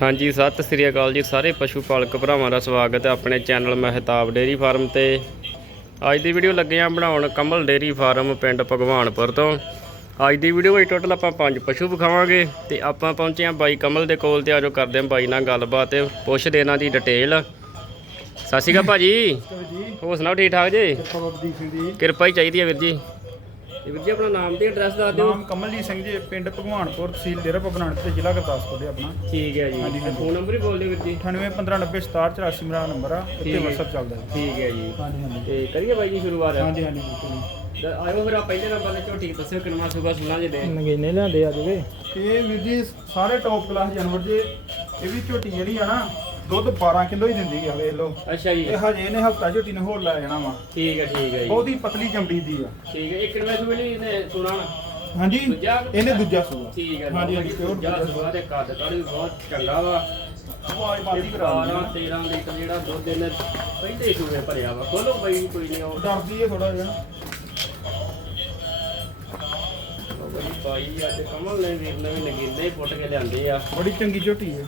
ਹਾਂਜੀ ਸਤਿ ਸ੍ਰੀ ਅਕਾਲ ਜੀ ਸਾਰੇ ਪਸ਼ੂ ਪਾਲਕ ਭਰਾਵਾਂ ਦਾ ਸਵਾਗਤ ਹੈ ਆਪਣੇ ਚੈਨਲ ਮਹਿਤਾਬ ਡੇਅਰੀ ਫਾਰਮ ਤੇ। ਅੱਜ ਦੀ ਵੀਡੀਓ ਲੱਗੇ ਆ ਬਣਾਉਣ ਕਮਲ ਡੇਅਰੀ ਫਾਰਮ ਪਿੰਡ ਭਗਵਾਨਪੁਰ ਤੋਂ। ਅੱਜ ਦੀ ਵੀਡੀਓ ਵਿੱਚ ਟੋਟਲ ਆਪਾਂ ਪੰਜ ਪਸ਼ੂ ਵਿਖਾਵਾਂਗੇ ਤੇ ਆਪਾਂ ਪਹੁੰਚੇ ਆ ਬਾਈ ਕਮਲ ਦੇ ਕੋਲ ਤੇ ਆਜੋ ਕਰਦੇ ਆ ਬਾਈ ਨਾਲ ਗੱਲਬਾਤ ਤੇ ਪੁੱਛਦੇ ਇਹਨਾਂ ਦੀ ਡਿਟੇਲ ਸਤਿ ਸ਼੍ਰੀ ਅਕਾਲ ਭਾਜੀ। ਹੋਰ ਸੁਣਾਓ ਠੀਕ ਠਾਕ ਜੀ। ਕਿਰਪਾ ਹੀ ਚਾਹੀਦੀ ਹੈ ਵੀਰ ਜੀ। ਤੇ ਵੀਰ ਜੀ ਆਪਣਾ ਨਾਮ ਤੇ ਐਡਰੈਸ ਦੱਸ ਦਿਓ। ਨਾਮ ਕਮਲਜੀਤ ਸਿੰਘ ਜੀ ਪਿੰਡ ਭਗਵਾਨਪੁਰ ਤਹਿਸੀਲ ਡੇਰਾ ਭਗਵਾਨ ਤੇ ਜ਼ਿਲ੍ਹਾ ਗੁਰਦਾਸਪੁਰ ਦੇ ਆਪਣਾ। ਠੀਕ ਹੈ ਜੀ। ਹਾਂਜੀ, ਹਾਂਜੀ। ਫੋਨ ਨੰਬਰ ਹੀ ਬੋਲ ਦਿਓ ਵੀਰ ਜੀ। 9815906784 ਮੇਰਾ ਨੰਬਰ ਆ ਠੀਕ ਉੱਤੇ ਹੈ। WhatsApp ਚੱਲਦਾ ਠੀਕ ਹੈ ਜੀ। ਹਾਂਜੀ ਹਾਂਜੀ। ਤੇ ਕਰੀਏ ਬਾਈ ਜੀ ਸ਼ੁਰੂਆਤ? ਹਾਂਜੀ ਹਾਂਜੀ ਬਿਲਕੁਲ। ਤੇ ਆਇਓ ਫਿਰ ਆ ਪਹਿਲੇ ਨੰਬਰ ਤੇ ਝੋਟੀ ਦੱਸਿਓ ਕਿੰਨਾ ਸੁਗਾ ਸੁਣਾ ਜੇ ਦੇ ਨਗੀਨੇ ਲਿਆਂਦੇ ਅੱਜ ਵੇ ਇਹ ਵੀਰ ਜੀ ਸਾਰੇ ਟੌਪ ਕਲਾਸ ਜਾਨਵਰ ਜੇ ਇਹ ਵੀ ਝੋਟੀ ਜਿਹੜੀ ਆ ਨਾ ਦੁੱਧ 12 ਕਿਲੋ ਹੀ ਦਿੰਦੀ ਆ ਵੇਖ ਲਓ। ਅੱਛਾ ਜੀ। ਇਹ ਹਜੇ ਇਹਨੇ ਹਫਤਾ ਝੋਟੀ ਨੇ ਹੋਰ ਲੈ ਜਾਣਾ ਵਾ। ਠੀਕ ਹੈ ਠੀਕ ਹੈ ਜੀ। ਬਹੁਤੀ ਪਤਲੀ ਚਮੜੀ ਦੀ ਆ। ਠੀਕ ਹੈ ਇੱਕ ਨਵੇਂ ਸੁਣੇ ਇਹਨੇ ਸੁਣਾ ਹਾਂਜੀ ਇਹਨੇ ਦੂਜਾ ਸੂਆ ਠੀਕ ਹੈ ਹਾਂਜੀ ਹਾਂਜੀ ਪਿਓਰ ਦੂਜਾ ਸੁਗਾ ਤੇ ਕੱਦ ਵੀ ਬਹੁਤ ਚੰਗਾ ਵਾ। ਆਵਾਜ਼ ਬਾਤੀ ਕਰਾ 12 13 ਲੀਟਰ ਜਿਹੜਾ ਦੁੱਧ ਇਹਨੇ ਪਹਿਲੇ ਸੂਏ ਭਰਿਆ ਵਾ। ਖੋਲੋ ਬਾਈ ਕੋਈ ਨਹੀਂ ਉਹ ਡਰਦੀ ਹੈ ਥੋੜਾ ਜਿਹਾ। ਬਈ ਅੱਜ ਕਮਲ ਨੇ ਵੀਰ ਨੇ ਵੀ ਨਗੀਨੇ ਪੁੱਟ ਕੇ ਲਿਆਂਦੇ ਆ। ਬੜੀ ਚੰਗੀ ਝੋਟੀ ਹੈ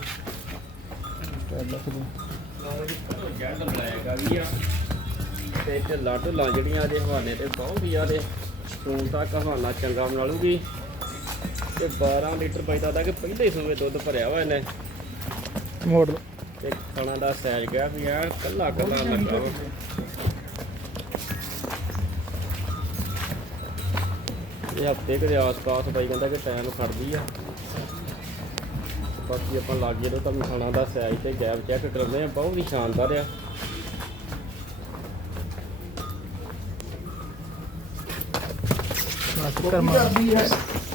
ਜੈਂਡ ਬਲੈਕ ਆ ਗਈ ਆ ਤੇ ਇੱਥੇ ਲੱਡ ਲਾਂ ਜਿਹੜੀਆਂ ਦੇ ਹਵਾਨੇ ਤੇ ਬਹੁਤ ਜ਼ਿਆਦੇ ਤੱਕ ਹਵਾਨਾ ਚੰਗਾ ਬਣਾ ਲੂਗੀ ਤੇ 12 ਲੀਟਰ ਪੈਦਾ ਦਾ ਕਿ ਪਹਿਲੇ ਸੂਏ ਦੁੱਧ ਭਰਿਆ ਵਾ ਇਹਨੇ। ਮੋੜ ਤੇ ਖਾਣਾ ਦਾ ਸਾਈਜ਼ ਗਿਆ ਵੀ ਆ ਕੱਲਾ ਕੱਲਾ ਲੱਗਾ ਵਾ। ਇਹ ਹਫ਼ਤੇ ਦੇ ਆਸ-ਪਾਸ ਬਾਈ ਕਹਿੰਦਾ ਕਿ ਟਾਈਮ ਖੜਦੀ ਆ। ਬਾਕੀ ਆਪਾਂ ਲਾਗੇ ਤੋਂ ਤੁਹਾਨੂੰ ਖਾਣਾ ਦਾ ਸਾਈਜ਼ ਤੇ ਗੈਪ ਚੈੱਕ ਕਰਾਉਂਦੇ ਆ ਬਹੁਤ ਹੀ ਸ਼ਾਨਦਾਰ ਆ। ਕਰਦੀ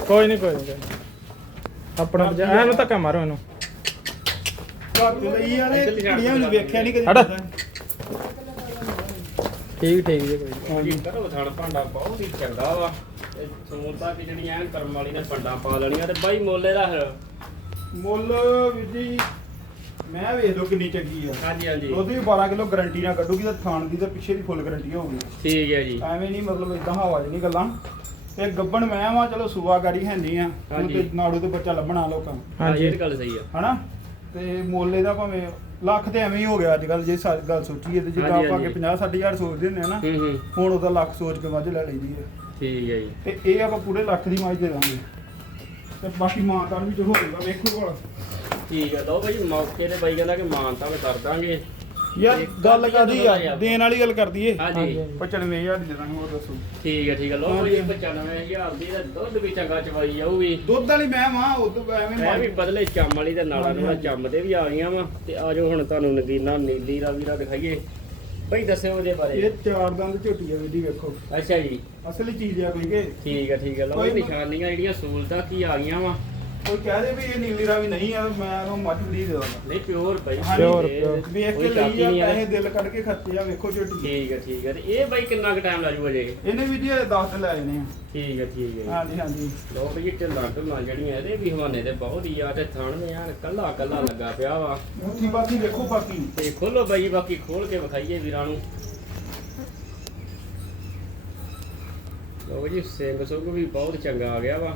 ਕੋਈ ਨਹੀਂ ਕੋਈ ਨਹੀਂ ਆਪਣਾ ਬਜਾ ਇਹਨੂੰ ਧੱਕਾ ਮਾਰੋ ਇਹਨੂੰ। ਘਰ ਤੇ ਲਈ ਵਾਲੇ ਕੁੜੀਆਂ ਨੂੰ ਵੇਖਿਆ ਨਹੀਂ ਕਦੀ ਹਟ। ਠੀਕ ਠੀਕ ਜੀ ਕੋਈ ਜੀ ਕਰੋ ਥਣ ਭਾਂਡਾ ਬਹੁਤ ਹੀ ਚੰਗਾ ਵਾ। ਤੇ ਸਮੂਲਤਾ ਕਿ ਜਿਹੜੀਆਂ ਐਨ ਕਰਮ ਵਾਲੀ ਨੇ ਪੰਡਾ ਪਾ ਲੈਣੀਆਂ ਤੇ ਬਾਈ ਮੋਲੇ ਦਾ ਮੁੱਲ ਵੀਰ ਜੀ ਮੈਂ ਵੇਖ ਲਓ ਕਿੰਨੀ ਚੰਗੀ ਆ। ਹਾਂਜੀ ਹਾਂਜੀ। ਉਹਦੀ ਵੀ 12 ਕਿਲੋ ਗਾਰੰਟੀ ਨਾਲ ਕੱਢੂਗੀ ਤੇ ਥਾਣ ਦੀ ਤੇ ਪਿੱਛੇ ਦੀ ਫੁੱਲ ਗਾਰੰਟੀ ਹੋਊਗੀ। ਠੀਕ ਹੈ ਜੀ। ਐਵੇਂ ਨਹੀਂ ਮਤਲਬ ਇਦਾਂ ਹਵਾ ਨਹੀਂ ਗੱਲਾਂ। ਇਹ ਗੱਬਣ ਮੈਂ ਵਾ ਚਲੋ ਸੂਆ ਗਾੜੀ ਹੈ ਨਹੀਂ ਆ। ਹੁਣ ਹਾਂਜੀ। ਤੇ ਨਾੜੂ ਤੇ ਬੱਚਾ ਲੱਭਣਾ ਲੋਕਾਂ। ਨੂੰ, ਹਾਂਜੀ ਇਹ ਗੱਲ ਸਹੀ ਆ। ਹਨਾ? ਤੇ ਮੁੱਲ ਇਹਦਾ ਭਾਵੇਂ ਲੱਖ ਤੇ ਐਵੇਂ ਹੀ ਹੋ ਗਿਆ ਅੱਜ ਕੱਲ ਜੇ ਸਾਰੀ ਗੱਲ ਸੋਚੀਏ ਤੇ ਜਿੱਦਾਂ ਹਾਂਜੀ, ਆਪਾਂ ਅੱਗੇ ਹਾਂਜੀ। 50 60000 ਸੋਚਦੇ ਹੁੰਦੇ ਆ ਨਾ ਹੂੰ ਹੂੰ। ਹੁਣ ਉਹਦਾ ਲੱਖ ਸੋਚ ਕੇ ਮੱਝ ਲੈ ਲਈਦੀ ਹੈ ਠੀਕ ਹੈ ਜੀ। ਤੇ ਇਹ ਆਪਾਂ ਪੂਰੇ ਲੱਖ ਦੀ ਮੱਝ ਦੇ ਦਾਂਗੇ। ਤੇ ਬਾਕੀ ਮਾਂ ਤਾਂ ਵੀ ਜੋ ਹੋਊਗਾ ਵੇਖੋ ਕੋਲ ਠੀਕ ਹੈ ਲਓ ਬਾਈ ਮੌਕੇ ਤੇ ਬਾਈ ਕਹਿੰਦਾ ਕਿ ਮਾਨਤਾ ਵੀ ਕਰ ਦਾਂਗੇ। ਯਾਰ ਗੱਲ ਕਰਦੀ ਆ? ਦੇਣ ਵਾਲੀ ਗੱਲ ਕਰਦੀ ਏ ਹਾਂਜੀ। 95000 ਦੀ ਦੇ ਦਾਂਗੇ ਹੋਰ ਦੱਸੋ। ਠੀਕ ਹੈ ਠੀਕ ਹੈ ਲਓ ਬਾਈ 95000 ਦੀ ਦੁੱਧ ਵੀ ਚੰਗਾ ਚਵਾਈ ਜਾਊਗੀ। ਦੁੱਧ ਵਾਲੀ ਮੈਂ ਮਾਂ ਉਦੋਂ ਐਵੇਂ ਮੈਂ ਵੀ ਬਦਲੇ ਚੰਮ ਵਾਲੀ ਤੇ ਨਾਲਾ ਹਾਂਜੀ, ਨੂੰ ਹਾਂਜੀ। ਚੰਮ ਦੇ ਵੀ ਆ ਗਈਆਂ ਵਾ ਤੇ ਆਜੋ ਹੁਣ ਤੁਹਾਨੂੰ ਨਗੀਨਾ ਨੀਲੀ ਦਾ ਵੀਰਾ ਦਿਖਾਈਏ। ਬਾਈ ਦੱਸਿਓ ਉਹਦੇ ਬਾਰੇ। ਇਹ ਚਾਰ ਦੰਦ ਝੋਟੀ ਆ ਵੀਡੀ ਵੇਖੋ। ਅੱਛਾ ਜੀ। ਅਸਲੀ ਚੀਜ਼ ਆ ਕੋਈ ਕਿ ਠੀਕ ਹੈ ਠੀਕ ਹੈ ਲਓ ਇਹ ਨਿਸ਼ਾਨੀਆਂ ਜਿਹੜੀਆਂ ਸਹੂਲਤਾਂ ਕੀ ਆ ਗਈਆਂ ਵਾ। ਕੋਈ ਕਹਿ ਦੇ ਵੀ ਇਹ ਨੀਲੀ ਰਾਵੀ ਨਹੀਂ ਆ ਮੈਂ ਉਹ ਮੱਝ ਫਰੀ ਦੇ ਦਾਂਗਾ ਨਹੀਂ ਪਿਓਰ ਬਾਈ ਹਾਂਜੀ, Pure, ਇਹ- pure। ਵੇਖ ਕੋਈ ਕੇ ਦਾਤੀ ਲਈ ਆ ਨਹੀਂ। ਪੈਸੇ ਦਿਲ ਕੱਢ ਕੇ ਖਰਚੇ ਆ ਵੇਖੋ ਝੋਟੀ ਠੀਕ ਹੈ ਠੀਕ ਹੈ ਤੇ ਇਹ ਬਾਈ ਕਿੰਨਾ ਕੁ ਟਾਈਮ ਲੱਗੂ ਅਜੇ? ਇਹਨੇ ਵੀ ਜੀ 10 ਤੇ ਲੈ ਜਾਣੇ ਆ। ਠੀਕ ਹੈ ਠੀਕ ਹੈ ਹਾਂਜੀ ਹਾਂਜੀ। ਲੋ ਵੀ ਢਿੱਲਾਂ ਢੁੱਲਾਂ ਜਿਹੜੀਆਂ ਇਹਦੇ ਵੀ ਹਵਾਨੇ ਤੇ ਬਹੁਤ ਹੀ ਆ ਤੇ ਥਣ ਨੇ ਐਨ ਕੱਲਾ ਕੱਲਾ ਲੱਗਾ ਪਿਆ ਵਾ। ਮੁੱਠੀ ਬਾਕੀ ਵੇਖੋ ਬਾਕੀ। ਤੇ ਖੋਲੋ ਬਾਈ ਬਾਕੀ ਖੋਲ ਕੇ ਵਿਖਾਈਏ ਵੀਰਾਂ ਨੂੰ। ਲੋ ਜੀ ਸਿੰਘ ਸੁਗ ਵੀ ਬਹੁਤ ਚੰਗਾ ਆ ਗਿਆ ਵਾ।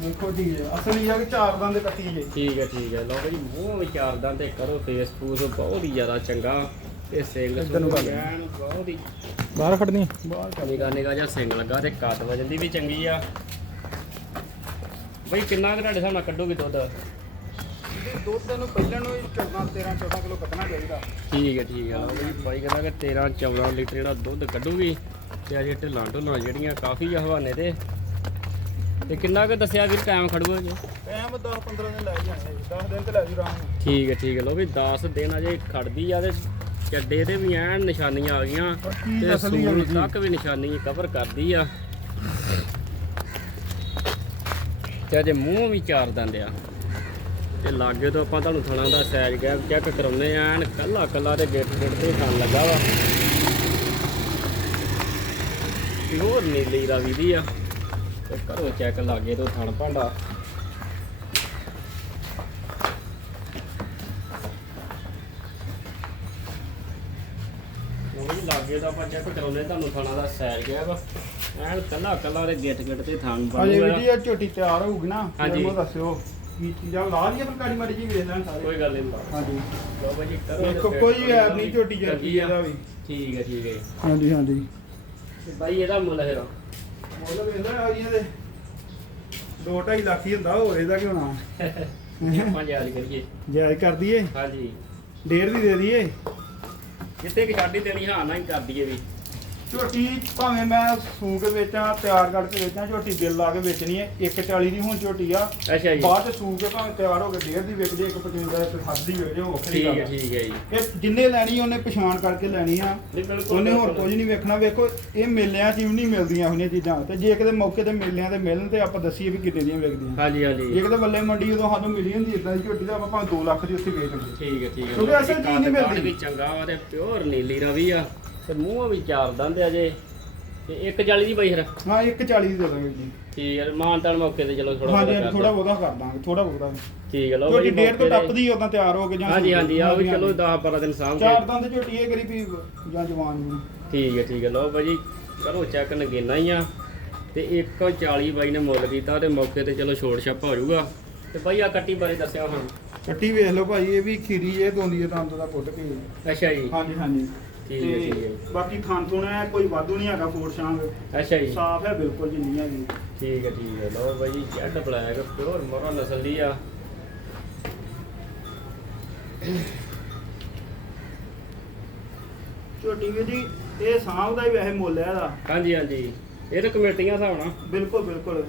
ਵੇਖੋ ਜੀ ਇਹ ਅਸਲੀ ਆ ਕਿ ਚਾਰ ਦੰਦ ਕੱਟੀ ਜੇ। ਠੀਕ ਹੈ ਠੀਕ ਹੈ। ਲਓ ਜੀ ਮੂੰਹ ਵਿਚਾਰਦਾ ਤੇ ਕਰੋ ਫੇਸ ਫੂਸ ਬਹੁਤ ਹੀ ਜ਼ਿਆਦਾ ਚੰਗਾ। ਤੇ ਸਿੰਘ ਇੱਧਰ ਨੂੰ ਸੁਗ ਕਰ। ਐਨ ਬਹੁਤ ਹੀ ਬਾਹਰ ਖੜਨੀ। ਬਾਹਰ ਨਿਗਾ ਨਿਗਾ ਜਿਹਾ ਸਿੰਘ ਲੱਗਾ ਤੇ ਕੱਦ ਵਜਨ ਦੀ ਵੀ ਚੰਗੀ ਆ। ਬਈ ਕਿੰਨਾ ਕੁ ਤੁਹਾਡੇ ਹਿਸਾਬ ਨਾਲ ਕੱਢੋਗੇ ਦੁੱਧ? ਦੁੱਧ ਨੂੰ ਪਹਿਲਾਂ ਨੂੰ 14 13 14 ਕਿਲੋ ਕੱਢਣਾ ਚਾਹੀਦਾ। ਠੀਕ ਹੈ ਠੀਕ ਹੈ। ਲਓ ਬਈ ਬਾਈ ਕਹਿੰਦਾ ਕਿ 13 14 ਲੀਟਰ ਜਿਹੜਾ ਦੁੱਧ ਕੱਢੂਗੀ। ਤੇ ਅਜੇ ਢਿੱਲਾਂ ਢੁੱਲਾਂ ਜਿਹੜੀਆਂ ਕਾਫੀ ਆ ਹਵਾਨੇ ਤੇ ਤੇ ਕਿੰਨਾ ਕੁ ਦੱਸਿਆ ਵੀਰ ਟਾਈਮ ਖੜੂਗਾ ਜੀ? ਟਾਈਮ 10 15 ਦਿਨ ਲੈ ਜਾਣੇ 10 ਦਿਨ ਤੇ ਲੈ ਜੂ ਨਾਲ ਠੀਕ ਹੈ ਠੀਕ ਹੈ। ਲਓ ਵੀ 10 ਦਿਨ ਅਜੇ ਖੜਦੀ ਆ ਤੇ ਚੱਡੇ ਤੇ ਵੀ ਐਨ ਨਿਸ਼ਾਨੀਆਂ ਆ ਗਈਆਂ। ਤੇ ਜੀ। ਤੱਕ ਵੀ ਨਿਸ਼ਾਨੀ ਕਵਰ ਕਰਦੀ ਆ। ਤੇ ਅਜੇ ਮੂੰਹ ਵੀ ਚਾਰ ਦੰਦ ਆ। ਤੇ ਲਾਗੇ ਤੋਂ ਆਪਾਂ ਤੁਹਾਨੂੰ ਥਣਾ ਦਾ ਸਾਈਜ਼ ਗੈਪ ਚੈੱਕ ਕਰਾਉਨੇ ਆ। ਐਨ ਕੱਲਾ ਕੱਲਾ ਤੇ ਗਿੱਟ ਗਿੱਟ ਤੇ ਥਣ ਲੱਗਾ ਵਾ। ਪਿਓਰ ਨੀਲੀ ਰਾਵੀ ਦੀ ਆ। ਤੇ ਕਰੋ ਚੈੱਕ ਲਾਗੇ ਤੋਂ ਥਣ ਭਾਂਡਾ। ਉਹ ਲਾਗੇ ਦਾ ਆਪਾਂ ਚੈੱਕ ਕਰਾਉਨੇ ਤੁਹਾਨੂੰ ਥਣਾ ਦਾ ਸਾਈਜ਼ ਗਿਆ ਵਾ। ਐਨ ਕੱਲਾ ਕੱਲਾ ਉਹਦੇ ਗਿੱਟ ਗਿੱਟ ਤੇ ਥਾਂ ਅਜੇ ਬਣੂਗਾ ਵੀਡੀਓ ਝੋਟੀ ਤਿਆਰ ਹੋਊਗੀ ਨਾ ਹਾਂਜੀ। ਮੈਨੂੰ ਦੱਸਿਓ ਕੀ ਚੀਜ਼ਾਂ ਲਾ ਲਈਏ ਫਰਕਾਰੀ ਮਾੜੀ ਜੀ ਵੇਖ ਲੈਣ ਸਾਰੇ। ਕੋਈ ਗੱਲ ਨਹੀਂ। ਹਾਂਜੀ। ਲਓ ਭਾਜੀ ਕਰੋ ਦੇਖੋ ਕੋਈ ਐਪ ਨਹੀਂ ਝੋਟੀ ਜਰਦੀ ਇਹਦਾ ਵੀ। ਠੀਕ ਹੈ ਠੀਕ ਹੈ। ਹਾਂਜੀ ਹਾਂਜੀ। ਤੇ ਬਾਈ ਇਹਦਾ ਮੁੱਲ ਫਿਰ ਮੁੱਲ ਵੇਖਦਾ ਆ ਇਹਦੇ। 2.5 ਲੱਖ ਹੀ ਹੁੰਦਾ ਹੋਰ ਇਹਦਾ ਕੀ ਹੋਣਾ ਆਪਾਂ ਯਾਦ ਕਰੀਏ। ਜਾਇਜ਼ ਕਰ ਦਈਏ। ਹਾਂਜੀ। ਡੇਢ ਦੀ ਦੇ ਦਈਏ। ਜਿੱਤੇ ਕਿ ਛਾਡੀ ਦੇਣੀ ਹਾਂ ਨਾ ਹੀ ਕਰ ਦਈਏ ਵੀ। ਝੋਟੀ ਭਾਵੇਂ ਮੈਂ ਸੂ ਕੇ ਵੇਚਾਂ ਤਿਆਰ ਕਰਕੇ ਵੇਚਾਂ ਝੋਟੀ ਦਿਲ ਲਾ ਕੇ ਵੇਚਣੀ ਹੈ। 140 ਦੀ ਹੁਣ ਝੋਟੀ ਆ। ਅੱਛਾ ਜੀ। ਬਾਅਦ ਚ ਸੂ ਕੇ ਭਾਵੇਂ ਤਿਆਰ ਹੋ ਕੇ ਡੇਢ ਦੀ ਵਿਕ ਜੇ 155 ਇੱਕ ਹੱਦ ਦੀ ਵਿਕ ਜੇ ਉਹ ਵੱਖਰੀ ਠੀਕ ਗੱਲ ਹੈ ਆ। ਠੀਕ ਹੈ ਜੀ। ਇਹ ਜਿੰਨੇ ਲੈਣੀ ਉਹਨੇ ਪਛਾਣ ਕਰਕੇ ਲੈਣੀ ਆ। ਨਹੀਂ ਬਿਲਕੁਲ ਉਹਨੇ ਹੋਰ ਬਿਲਕੁਲ। ਕੁਝ ਨਹੀਂ ਵੇਖਣਾ। ਵੇਖੋ ਇਹ ਮੇਲਿਆਂ 'ਚ ਵੀ ਨਹੀਂ ਮਿਲਦੀਆਂ ਹੋਈਆਂ ਚੀਜ਼ਾਂ। ਤੇ ਜੇ ਕਿਤੇ ਮੌਕੇ ਤੇ ਮੇਲਿਆਂ ਤੇ ਮਿਲਣ ਤੇ ਆਪਾਂ ਦੱਸੀਏ ਵੀ ਕਿੰਨੇ ਦੀਆਂ ਵਿਕਦੀਆਂ ਹਾਂਜੀ ਹਾਂਜੀ। ਜੇ ਕਿਤੇ ਬੱਲੇ ਮੰਡੀ ਉਦੋਂ ਸਾਨੂੰ ਮਿਲੀ ਹੁੰਦੀ ਇਦਾਂ ਦੀ ਝੋਟੀ ਤਾਂ ਆਪਾਂ ਭਾਵੇਂ 2 ਲੱਖ ਦੀ ਉੱਥੇ ਵੇਚ ਲਈਏ ਠੀਕ ਹੈ ਠੀਕ ਹੈ। ਕਿਉਂਕਿ ਅਸਲ ਚੀਜ਼ ਨਹੀਂ ਮਿਲਦੀ। ਵੀ ਚੰਗਾ ਵਾ ਤੇ ਪਿਓਰ ਨੀਲੀ ਰਵੀ ਆ। ਤੇ ਮੂੰਹ ਵੀ ਚਾਰ ਦੰਦ ਆ ਜੇ। ਤੇ ਇੱਕ ਚਾਲੀ ਦੀ ਬਾਈ ਫਿਰ। ਹਾਂ 140 ਦੀ ਦੇ ਦਾਂਗੇ ਜੀ। ਠੀਕ ਹੈ ਮਾਨਤਾਨ ਮੌਕੇ ਤੇ ਚਲੋ ਥੋੜਾ ਹਾਂਜੀ ਹਾਂਜੀ ਥੋੜਾ ਬਹੁਤਾ ਕਰ ਦਾਂਗੇ ਥੋੜਾ ਬਹੁਤਾ। ਠੀਕ ਹੈ ਝੋਟੀ ਬਾਈ ਡੇਢ ਤੋਂ। ਟੱਪਦੀ ਉਦਾਂ ਤਿਆਰ ਹੋ ਕੇ ਜਾਂ ਹਾਂਜੀ ਹਾਂਜੀ ਆ ਵੀ ਚਲੋ 10 12 ਦਿਨ ਸਾਂਭ ਚਾਰ ਕੇ ਦੰਦ ਝੋਟੀ ਇਹ ਕਰੀ ਵੀ ਜਾਂ ਜਵਾਨ ਨੂੰ। ਠੀਕ ਹੈ ਠੀਕ ਹੈ ਲਓ ਭਾਜੀ ਕਰੋ ਚੈੱਕ ਨਗੀਨਾ ਹੀ ਆ। ਤੇ 140 ਬਾਈ ਨੇ ਮੁੱਲ ਕੀਤਾ ਤੇ ਮੌਕੇ ਤੇ ਚਲੋ ਛੋੜ ਛਾਪ ਹੋ ਜਾਊਗਾ। ਤੇ ਬਾਈ ਆ ਕੱਟੀ ਬਾਰੇ ਦੱਸਿਆ ਹੁਣ। ਕੱਟੀ ਵੇਖ ਲਓ ਭਾਈ ਇਹ ਵੀ ਖੀਰੀ ਇਹ ਦੋਂਦੀ ਹੈ ਦੰਦ ਦਾ ਪੁੱਟ ਕੇ। ਅੱਛਾ ਜੀ। ਹਾਂਜੀ ਹਾਂਜੀ। ਠੀਕ ਹੈ, ਠੀਕ ਹੈ। ਤੇ ਬਾਕੀ ਖਾਣ ਪੂਣ ਹੈ ਕੋਈ ਵਾਧੂ ਨਹੀਂ ਹੈਗਾ ਫੋੜ ਸ਼ਾਂਗ। ਅੱਛਾ ਜੀ। ਸਾਫ਼ ਹੈ ਬਿਲਕੁਲ ਜਿੰਨੀ ਹੈਗੀ ਠੀਕ ਹੈ ਠੀਕ ਹੈ। ਲਓ ਬਾਈ ਜੈਡ ਬਲੈਕ ਪਿਓਰ ਮੋਰਾ ਨਸਲ ਦੀ ਆ। ਝੋਟੀ ਵੀ ਜੀ ਇਹ ਸਾਂਭ ਦਾ ਹੀ ਵੈਸੇ ਮੁੱਲ ਹੈ ਇਹਦਾ। ਹਾਂਜੀ ਹਾਂਜੀ। ਇਹ ਤਾਂ ਕਮੇਟੀਆਂ ਹਿਸਾਬ ਨਾਲ। ਬਿਲਕੁਲ ਬਿਲਕੁਲ।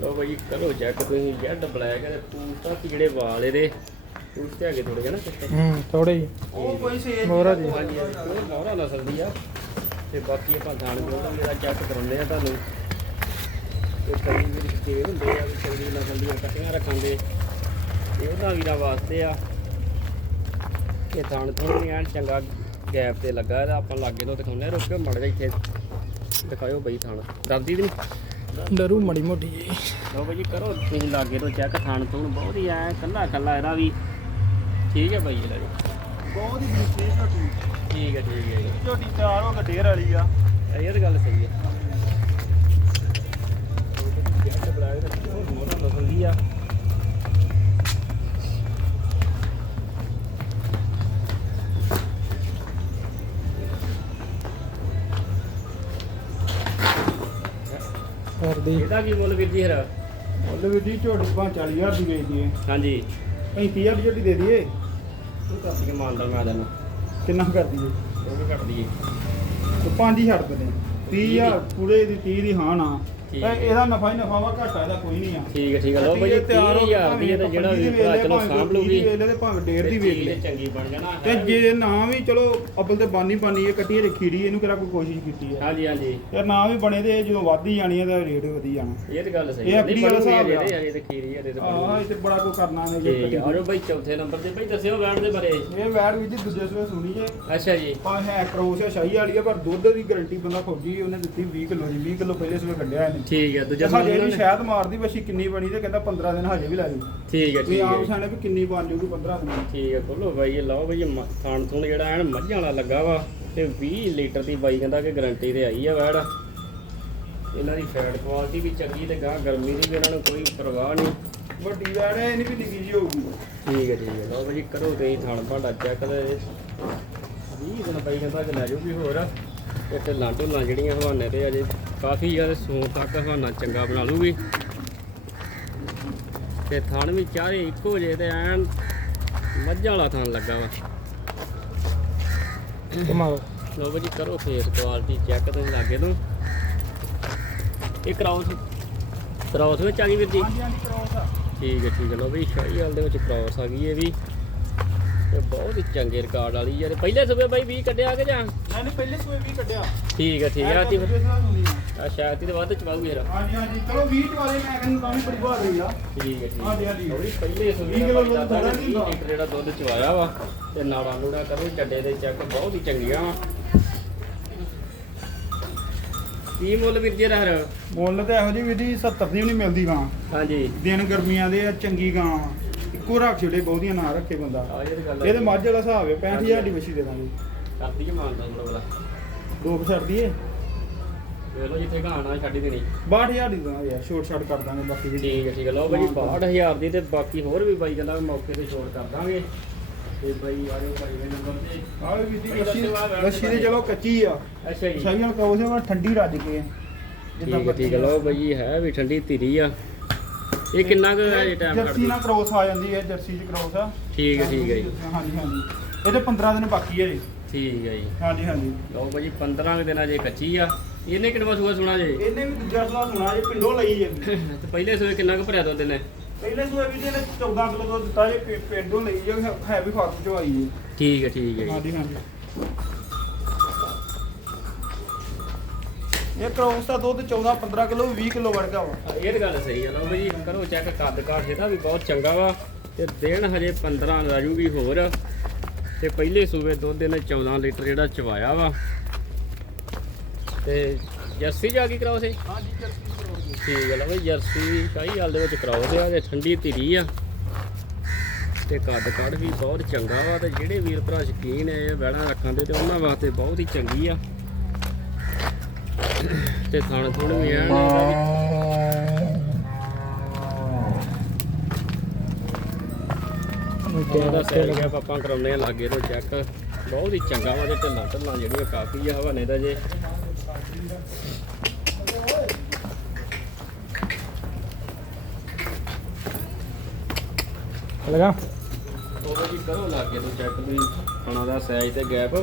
ਲਓ ਬਾਈ ਕਰੋ ਚੈੱਕ ਤੁਸੀਂ ਜੈਡ ਬਲੈਕ ਦੇ ਪੂਛ ਤੱਕ ਜਿਹੜੇ ਵਾਲ ਇਹਦੇ। ਪੂਛ ਤੇ ਹੈਗੇ ਥੋੜੇ ਜਿਹੇ ਨਾ ਚਿੱਟੇ ਹੂੰ ਥੋੜੇ ਹੀ। ਉਹ ਕੋਈ ਸੇਜ ਮੋਹਰਾ ਜੀ। ਮੋਰਾ ਨਸਲ ਦੀ ਆ। ਤੇ ਬਾਕੀ ਆਪਾਂ ਥਾਣ ਜੋੜਾ ਜਿਹੜਾ ਚੈੱਕ ਕਰਾਉਂਦੇ ਆ ਤੁਹਾਨੂੰ। ਤੇ ਕਈ ਵੀ ਤੇਲ ਹੁੰਦੇ ਆ ਵੀ ਚੰਗੀ ਨਸਲ ਦੀਆਂ ਕੱਟੀਆਂ ਰੱਖਾਂਦੇ ਇਹ ਉਹਨਾਂ ਵੀਰਾਂ ਵਾਸਤੇ ਆ। ਇਹ ਥਾਣ ਥੋੜੀ ਐਨ ਚੰਗਾ ਗੈਪ ਤੇ ਲੱਗਾ ਇਹਦਾ। ਆਪਾਂ ਲਾਗੇ ਤੋਂ ਦਿਖਾਉਂਦੇ ਰੁਕ ਮੜ ਜਾ ਇੱਥੇ। ਦਿਖਾਇਓ ਬਈ ਥਾਣ ਦਰਦੀ ਦੀ ਨੀ? ਡਰੂ ਮੜੀ ਮੋਟੀ ਜੀ ਲਓ ਬਾਈ ਕਰੋ ਤੁਸੀਂ ਲਾਗੇ ਤੋਂ ਚੈੱਕ ਥਾਣ ਥੂਣ ਬਹੁਤ ਹੀ ਐ। ਕੱਲਾ ਕੱਲਾ ਇਹਦਾ ਵੀ ਠੀਕ ਹੈ ਬਾਈ ਜੀ ਲੈ ਜਾਓ ਬਹੁਤ ਹੀ ਬਰੀਕੀ ਝੋਟੀ ਠੀਕ ਹੈ ਠੀਕ ਹੈ ਜੀ ਝੋਟੀ ਤਿਆਰ ਹੋ ਕੇ ਵਾਲੀ ਆ। ਇਹ ਤਾਂ ਗੱਲ ਸਹੀ ਹੈ। ਜੈਟ ਬਲੈਕ ਦਾ ਬਹੁਤ ਮੋਹਰਾ ਨਸਲ ਦੀ ਆ ਕਰਦੀ। ਇਹਦਾ ਕੀ ਮੁੱਲ ਵੀਰ ਜੀ ਹਰਾ ਮੁੱਲ ਵੀ ਜੀ ਝੋਟੀ ਭਾਂ 40000 ਦੀ ਵੇਚ ਦਈਏ ਹਾਂਜੀ। 35000 ਦੀ ਝੋਟੀ ਦੇ ਦਈਏ। ਤੂੰ ਮੈਂ ਤੈਨੂੰ ਕਿੰਨਾ ਕਰ ਦਈਏ ਉਹ ਵੀ ਕੱਟ ਦਈਏ ਤੇ ਪੰਜ ਹੀ ਛੱਡ ਦਿੰਦੇ 30000 ਪੂਰੇ ਦੀ 30 ਦੀ ਹਾਂ ਨਾ। ਠੀਕ ਇਹ ਹੈ। ਇਹਦਾ ਨਫਾ ਹੀ ਨਫਾ ਵਾ ਘਾਟਾ ਇਹਦਾ ਕੋਈ ਨਹੀਂ ਆ। ਠੀਕ ਹੈ ਠੀਕ ਹੈ। ਲਓ ਬਾਈ ਜੀ 30000 ਦੀ ਇਹ ਤਾਂ ਜਿਹੜਾ ਵੀ ਭਰਾ ਚਲੋ ਸਾਂਭ ਲੂਗੀ ਵੇਲੇ ਤੇ ਭਾਵੇਂ ਡੇਢ ਦੀ ਵੇਚ ਲੈ ਚੰਗੀ ਬਣ ਜਾਣਾ ਤੇ ਜੇ ਨਾ ਵੀ ਚਲੋ ਅਬਲ ਤੇ ਬਾਨੀ ਬਾਨੀ ਇਹ ਕੱਟੀ ਇਹ ਖੀਰੀ ਇਹਨੂੰ ਕਿਹੜਾ ਕੋਈ ਕੋਸ਼ਿਸ਼ ਕੀਤੀ ਹੈ? ਹਾਂਜੀ ਹਾਂਜੀ। ਤੇ ਨਾ ਵੀ ਬਣੇ ਤੇ ਜਦੋਂ ਵੱਧਦੀ ਜਾਣੀ ਹੈ ਤਾਂ ਰੇਟ ਵਧੀ ਜਾਣਾ। ਇਹ ਤਾਂ ਗੱਲ ਸਹੀ ਇਹ ਹੈ। ਆਪਣੀ ਨਹੀਂ ਵਾਲਾ ਹਿਸਾਬ ਆ। ਜਿਹੜੇ ਅਜੇ ਤੇ ਖੀਰੀ ਹੈ ਤੇ ਆਹ ਇਹ ਤੇ ਬੜਾ ਕੋ ਕਰਨਾ ਨੇ ਜੇ ਠੀਕ ਹੈ ਕੱਟੀ ਆਜੋ ਬਾਈ ਚੌਥੇ ਨੰਬਰ ਤੇ। ਬਾਈ ਦੱਸਿਓ ਵੈਟ ਦੇ ਬਾਰੇ। ਇਹ ਵੈੜ ਵੀ ਜੀ ਦੂਜੇ ਸਵੇ ਸੁਣੀ ਜੇ ਅੱਛਾ ਜੀ। ਪਾ ਹੈ ਕਰੋਸ ਹੈ ਸ਼ਾਹੀ ਵਾਲੀ ਹੈ ਪਰ ਦੁੱਧ ਦੀ ਗਾਰੰਟੀ ਬੰਦਾ ਫੌਜੀ ਉਹਨੇ ਦਿੱਤੀ 20 ਕਿਲੋ ਦੀ 20 ਕਿਲੋ ਪਹਿਲੇ ਸਵੇ ਕੱਢਿਆ ਇਹਨੇ। ਠੀਕ ਹੈ ਦੂਜਾ ਹਜੇ ਵੀ ਸ਼ਾਇਦ ਮਾਰਦੀ ਵਸ਼ੀ ਕਿੰਨੀ ਬਣੀ ਤੇ ਕਹਿੰਦਾ 15 ਦਿਨ ਹਜੇ ਵੀ ਲਾ ਲਈ ਠੀਕ ਹੈ ਤੁਸੀਂ ਠੀਕ ਆਪ ਹੈ। ਸਾਨੇ ਵੀ ਕਿੰਨੀ ਬਣ ਜੂਗੀ 15 ਦਿਨ। ਠੀਕ ਹੈ ਖੋਲੋ ਬਾਈ ਇਹ ਲਓ ਬਾਈ ਇਹ ਮ- ਥਾਣ ਥੂਣ ਜਿਹੜਾ ਐਨ ਮੱਝਾਂ ਵਾਲਾ ਲੱਗਾ ਵਾ ਤੇ 20 ਲੀਟਰ ਦੀ ਬਾਈ ਕਹਿੰਦਾ ਕਿ ਗਾਰੰਟੀ ਤੇ ਆਈ ਆ ਵੈੜ। ਇਹਨਾਂ ਦੀ ਫੈਟ ਕੁਆਲਿਟੀ ਵੀ ਚੰਗੀ ਤੇ ਗਾਂ ਗਰਮੀ ਦੀ ਵੀ ਇਹਨਾਂ ਨੂੰ ਕੋਈ ਪਰਵਾਹ ਨਹੀਂ। ਵੱਡੀ ਵੈੜ ਹੈ ਇਹ ਨਹੀਂ ਵੀ ਨਿੱਕੀ ਜੀ ਹੋਊਗੀ। ਠੀਕ ਹੈ ਠੀਕ ਹੈ ਲਓ ਬਾਈ ਕਰੋ ਤੇ ਥਾਣ ਭਾਂਡਾ ਚੈੱਕ ਤੇ। 20 ਦਿਨ ਬਾਈ ਕਹਿੰਦਾ ਕਿ ਲੈ ਜਾਓ ਵੀ ਹੋਰ। ਇੱਕ ਲਾਂਡੋ ਲਾਂ ਜਿਹੜੀਆਂ ਹਵਾਨੇ ਤੇ ਅਜੇ ਕਾਫੀ ਜ਼ਿਆਦਾ ਸੂਨ ਤੱਕ ਹਵਾਨਾ ਚੰਗਾ ਬਣਾ ਲੂਗੀ ਤੇ ਥਣ ਵੀ ਚਾਰੇ ਇੱਕੋ ਜੇ ਤੇ ਐਨ ਮੱਝਾਂ ਵਾਲਾ ਥਣ ਲੱਗਾ ਵਾ। ਕਮਾਓ ਲੋ ਜੀ ਕਰੋ ਫੇਸ ਕੁਆਲਿਟੀ ਚੈੱਕ ਤੁਸੀਂ ਲਾਗੇ ਤੋਂ। ਇਹ ਕਰਾਉਸ ਕਰਾਉਸ ਵਿੱਚ ਆ ਗਈ ਵੀਰ ਜੀ? ਹਾਂਜੀ ਹਾਂਜੀ ਠੀਕ ਹੈ ਠੀਕ ਹੈ। ਲੋ ਵੀ ਸ਼ਾਹੀਵਾਲ ਦੇ ਵਿੱਚ ਕਰਾਉਸ ਆ ਗਈ ਇਹ ਵੀ। ਤੇ ਬਹੁਤ ਹੀ ਚੰਗੇ ਰਿਕਾਰਡ ਵਾਲੀ ਯਾਰ ਪਹਿਲੇ ਸਵੇ ਬਾਈ 20 ਕੱਢਿਆ ਕਿ ਜਾਂ? ਨਹੀਂ ਨਹੀਂ ਪਹਿਲੇ ਸੂਏ ਵੀ ਕੱਢਿਆ। ਠੀਕ ਹੈ ਠੀਕ ਹੈ। ਆਤੀ ਸੁਣੀ ਸ਼ਾਇਦ ਤੇ ਵੱਧ ਚਵਾਉਗੀ ਯਾਰ ਹਾਂਜੀ ਹਾਂਜੀ। ਚਲੋ 20 ਵਾਲੇ ਮੈਂ ਕਹਿੰਦਾ ਤਾਂ ਵੀ ਬੜੀ ਬਾਤ ਰਹੀ ਆ। ਠੀਕ ਹੈ ਠੀਕ ਹਾਂਜੀ, ਹਾਂਜੀ। ਜੀ ਪਹਿਲੇ ਸਵੇ 20 ਕਿਲੋ ਦੁੱਧ ਥੋੜ੍ਹਾ ਨਹੀਂ। ਲੀਟਰ ਜਿਹੜਾ ਦੁੱਧ ਚਵਾਇਆ ਵਾ ਤੇ ਨਾੜਾ ਨੂੜਾ ਕਰੋ ਚੱਡੇ ਦੇ ਚੈੱਕ ਬਹੁਤ ਹੀ ਚੰਗੀਆਂ ਵਾ। ਕੀ ਮੁੱਲ ਵੀਰ ਜੀ ਰਹਿ ਮੁੱਲ ਤੇ ਇਹੋ ਜਿਹੀ ਵਿਧੀ 70 ਦੀ ਵੀ ਨਹੀਂ ਮਿਲਦੀ ਗਾਂ। ਹਾਂਜੀ। ਦਿਨ ਗਰਮੀਆਂ ਦੇ ਆ ਚੰਗੀ ਗਾਂ। ਇੱਕੋ ਰੱਖ ਛੜੇ ਬਹੁਤੀਆਂ ਨਾ ਰੱਖੇ ਬੰਦਾ। ਇਹ ਤਾਂ ਮੱਝ ਵਾਲਾ ਹਿਸਾਬ ਹੈ 65000 ਦੀ ਵਛੀ ਦੇ ਦਾਂਗੇ। ਕਰਦੀ ਮਾਨਦਾ ਥੋੜਾ ਬਲਾ। ਦੋ ਛੱਡ ਦਈਏ। ਵੇਖ ਲਓ ਜਿੱਥੇ ਘਾਣਾ ਛੱਡੀ ਦੇਣੀ। 62000 ਦੀ ਦਾਂਗੇ ਯਾਰ ਛੋਟ ਛਾਟ ਕਰ ਦਾਂਗੇ ਬਾਕੀ ਦੀ ਠੀਕ ਹੈ ਠੀਕ ਹੈ ਲਓ ਬਾਈ 62000 ਦੀ ਤੇ ਬਾਕੀ ਹੋਰ ਵੀ ਬਾਈ ਕਹਿੰਦਾ ਮੌਕੇ ਤੇ ਛੋੜ ਕਰ ਦਾਂਗੇ। ਤੇ ਬਾਈ ਆਜੋ ਭਾਈ ਦੇ ਨੰਬਰ ਤੇ। ਆਹ ਵੀ ਦੀ ਭਾਈ ਲੱਸੀ ਦੱਸਿਓ ਆਹ ਲੱਸੀ ਦੀ ਚਲੋ ਕੱਚੀ ਆ। ਅੱਛਾ ਜੀ। ਨਾਲ ਕਹੋ ਸੇ ਠੰਡੀ ਰੱਜ ਕੇ। ਠੀਕ ਹੈ ਠੀਕ ਹੈ ਲਓ ਬਾਈ ਹੈ ਵੀ ਠੰਡੀ ਧੀਰੀ ਆ। ਇਹ ਕਿੰਨਾ ਕੁ ਹੈ ਟਾਈਮ ਜਰਸੀ ਕੱਢਦੀ ਨਾਲ ਕ੍ਰੋਸ ਆ ਜਾਂਦੀ ਹੈ ਜਰਸੀ ਚ ਕ੍ਰੋਸ ਆ। ਠੀਕ ਹੈ ਠੀਕ ਹੈ ਜੀ। ਹਾਂਜੀ ਹਾਂਜੀ। ਇਹਦੇ 15 ਦਿਨ ਬਾਕੀ ਹੈ ਜੀ। ਠੀਕ ਹੈ ਜੀ। ਹਾਂਜੀ ਹਾਂਜੀ। ਲਓ ਬਾਈ 15 ਕੁ ਦਿਨਾਂ ਜੇ ਕੱਚੀ ਆ। ਇਹਨੇ ਕਿੰਨਾ ਸੂਆ ਸੁਣਾ ਜੇ? ਇਹਨੇ ਵੀ ਦੂਜਾ ਸਲਾ ਸੁਣਾ ਜੀ ਪਿੰਡੋਂ ਲਈ ਹੈ ਤੇ ਪਹਿਲੇ ਸੂਏ ਕਿੰਨਾ ਕੁ ਭਰਿਆ ਦੁੱਧ ਨੇ ਪਹਿਲੇ ਸੂਏ ਵੀ ਇਹਨੇ 14 ਕਿਲੋ ਦੁੱਧ ਦਿੱਤਾ ਜੀ ਪਿੰਡੋਂ ਲਈ ਹੈ ਹੈ ਵੀ ਫਾਰਮ ਚੋਂ ਆਈ ਹੈ ਠੀਕ ਹੈ ਠੀਕ ਹੈ ਜੀ। ਹਾਂਜੀ ਹਾਂਜੀ। ਇਹ ਕ੍ਰੋਸ ਦਾ ਦੁੱਧ 14 15 ਕਿਲੋ 20 ਕਿਲੋ ਵਰਗਾ ਵਾ। ਇਹ ਤਾਂ ਗੱਲ ਸਹੀ ਆ ਲਓ ਬਈ ਕਰੋ ਚੈੱਕ ਕੱਦ ਕਾਠ ਇਹਦਾ ਵੀ ਬਹੁਤ ਚੰਗਾ ਵਾ। ਤੇ ਦਿਨ ਹਜੇ 15 ਰਾਜੂਗੀ ਹੋਰ। ਤੇ ਪਹਿਲੇ ਸੂਬੇ ਦੁੱਧ ਇਹਨੇ 14 ਲੀਟਰ ਜਿਹੜਾ ਚਵਾਇਆ ਵਾ। ਤੇ ਜਰਸੀ ਜਾ ਕੇ ਕਰਾਓ ਸੇ ਹਾਂਜੀ ਜਰਸੀ ਠੀਕ ਹੈ ਲਓ ਬਈ ਜਰਸੀ ਕਾਈ ਹਾਲ ਦੇ ਵਿੱਚ ਕਰਾਓ ਤੇ ਆ ਤੇ ਠੰਡੀ ਧੀਰੀ ਆ। ਤੇ ਕੱਦ ਕਾਠ ਵੀ ਬਹੁਤ ਚੰਗਾ ਵਾ ਤੇ ਜਿਹੜੇ ਵੀਰ ਭਰਾ ਸ਼ਕੀਨ ਇਹ ਵਹਿਣਾ ਰੱਖਣ ਦੇ ਤੇ ਉਹਨਾਂ ਵਾਸਤੇ ਬਹੁਤ ਹੀ ਚੰਗੀ ਆ। ਤੇ ਥਣ ਥੁਣ ਵੀ ਐਨ ਇਹਦਾ ਸੈਲ ਗਿਆ ਆਪਾਂ ਕਰਾਉਂਦੇ ਆ ਲਾਗੇ ਤੋਂ ਚੈੱਕ ਬਹੁਤ ਹੀ ਚੰਗਾ ਵਾ ਤੇ ਢੱਲਾਂ ਢੱਲਾਂ ਜਿਹੜੀਆਂ ਕਾਫੀ ਆ ਹਵਾਨੇ ਦਾ ਜੇ ਲਗਾ। ਉਹ ਜੀ ਕਰੋ ਲਾਗੇ ਤੋਂ ਚੈੱਕ ਵੀ ਖਾਣਾ ਦਾ ਸਾਈਜ਼ ਤੇ ਗੈਪ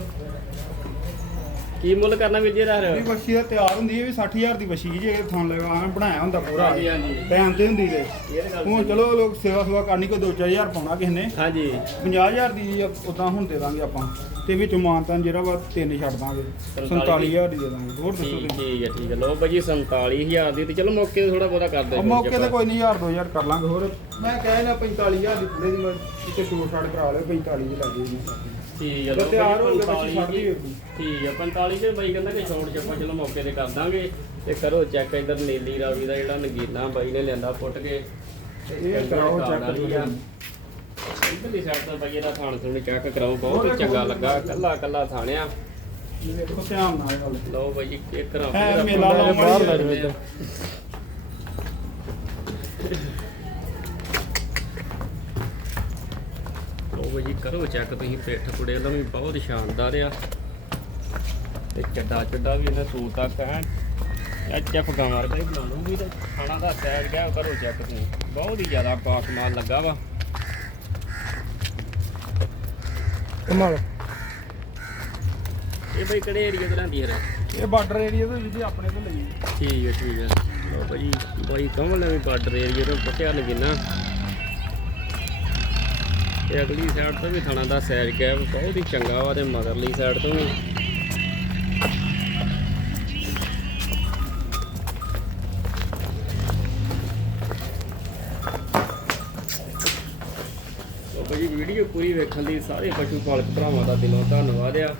ਕੀ ਮੁੱਲ ਕਰਨਾ ਵੀਰ ਜੀ ਇਹਦਾ ਇਹ ਬੱਛੀ ਦਾ ਤਿਆਰ ਹੁੰਦੀ ਹੈ ਵੀ 60000 ਦੀ ਬੱਛੀ ਜੇ ਥਾਂ ਲਗਾ ਐਂ ਬਣਾਇਆ ਹੁੰਦਾ ਪੂਰਾ। ਹਾਂਜੀ, ਹਾਂਜੀ। ਟਾਈਮ ਤੇ ਹੁੰਦੀ ਤੇ। ਇਹ ਤਾਂ ਗੱਲ ਹੁਣ ਸਹੀ। ਚਲੋ ਲੋਕ ਸੇਵਾ ਸੁਵਾ ਕਰਨੀ ਕੋਈ 2-4000 ਪਾਉਣਾ ਕਿਸੇ ਨੇ। ਹਾਂਜੀ। 50000 ਦੀ ਉਦਾਂ ਹੁਣ ਦੇ ਦਾਂਗੇ ਆਪਾਂ। ਤੇ ਵਿੱਚ ਮਾਨਤਾਨ ਜਿਹੜਾ ਵਾ ਤਿੰਨ ਛੱਡ ਦਾਂਗੇ। 47,000 47000 ਦੀ ਦੇ ਦਾਂਗੇ। ਹੋਰ ਦੱਸੋ ਠੀਕ ਤੁਸੀਂ? ਠੀਕ ਹੈ ਠੀਕ ਹੈ। ਲਓ ਭਾਜੀ 47000 ਦੀ ਤੇ ਚਲੋ ਮੌਕੇ ਤੇ ਥੋੜਾ ਬਹੁਤਾ ਕਰ ਦੇ ਉਹ ਮੌਕੇ ਤੇ ਕੋਈ ਨਹੀਂ 1000 2000 ਕਰ ਲਾਂਗੇ ਹੋਰ। ਮੈਂ ਕਹਿ ਲਿਆ 45000 ਦੀ ਪੂਰੇ ਦੀ ਮੈਂ ਕਿਤੇ ਛੋਟ ਛਾੜ ਕਰਾ ਲਿਓ 45 ਦੀ ਲੱਗੇ ਜੀ ਠੀਕ ਜਦੋਂ ਲਓ ਤਿਆਰ ਹੋ ਗਏ ਬੱਚੀ ਛੱਡ 45 ਦੀ ਠੀਕ ਹੈ 45 ਤੇ ਬਾਈ ਕਹਿੰਦਾ ਕਿ ਛੋੜ ਚੱਪਾ ਚਲੋ ਮੌਕੇ ਤੇ ਕਰ ਦਾਂਗੇ। ਤੇ ਕਰੋ ਚੈੱਕ ਇਧਰ ਨੀਲੀ ਰਾਵੀ ਦਾ ਜਿਹੜਾ ਨਗੀਨਾ ਬਾਈ ਨੇ ਲਿਆਂਦਾ ਪੁੱਟ ਕੇ। ਇਹ ਕਰਾਓ ਚੈੱਕ ਇਧਰਲੀ ਸਾਈਡ ਤੋਂ ਬਾਈ ਇਹਦਾ ਥਾਣ ਥੁਣ ਚੈੱਕ ਕਰਾਓ ਬਹੁਤ ਚੰਗਾ ਲੱਗਾ ਕੱਲਾ ਕੱਲਾ ਥਾਣਿਆ। ਦੇਖੋ ਧਿਆਨ ਨਾਲ ਲਓ ਬਾਈ ਇੱਕ ਰਾਂ ਐ ਮੇਲਾ ਲਾਉਣ ਬਾਹਰ ਲੈ। ਜਾਓ ਲਓ ਬਾਈ ਕਰੋ ਚੈੱਕ ਤੁਸੀਂ ਪਿੱਠ ਕੁੜੇ ਦਾ ਵੀ ਬਹੁਤ ਸ਼ਾਨਦਾਰ ਆ। ਤੇ ਚੱਡਾ ਚੱਡਾ ਵੀ ਇਹਨੇ ਸੂਤ ਤੱਕ ਐ ਐਚ ਐਫ ਗਾਂ ਵਰਗਾ ਹੀ ਬਣਾ ਲੂੰਗੀ ਤੇ ਖਾਣਾ ਦਾ ਸਾਈਡ ਗਿਆ ਕਰੋ ਚੈੱਕ ਤੁਸੀਂ। ਬਹੁਤ ਹੀ ਜ਼ਿਆਦਾ ਪਾਕ ਮਾਲ ਲੱਗਾ ਵਾ। ਕਮਾਲ। ਇਹ ਬਾਈ ਕਿਹੜੇ ਏਰੀਆ ਤੋਂ ਲੈਂਦੀ ਹੈ ਇਹ ਬਾਰਡਰ ਏਰੀਆ ਦੇ ਵਿੱਚ ਆਪਣੇ ਤੋਂ ਲਈ। ਠੀਕ ਹੈ ਠੀਕ ਹੈ। ਲਓ ਭਾਈ ਬਾਈ ਕਮਲ ਨੇ ਵੀ ਬਾਰਡਰ ਏਰੀਆ ਤੋਂ ਪੁੱਟਿਆ ਲਗਿਨਾ ਤੇ ਅਗਲੀ ਸਾਈਡ ਤੋਂ ਵੀ ਥਾਣਾ ਦਾ ਸਾਈਜ਼ ਗੈਪ ਬਹੁਤ ਹੀ ਚੰਗਾ ਵਾ ਤੇ ਮਗਰਲੀ ਸਾਈਡ ਤੋਂ ਵੀ। ਲਓ ਵੀਡੀਓ ਪੂਰੀ ਵੇਖਣ ਲਈ ਸਾਰੇ ਪਸ਼ੂ ਪਾਲਕ ਭਰਾਵਾਂ ਦਾ ਦਿਲੋਂ ਧੰਨਵਾਦ ਆ।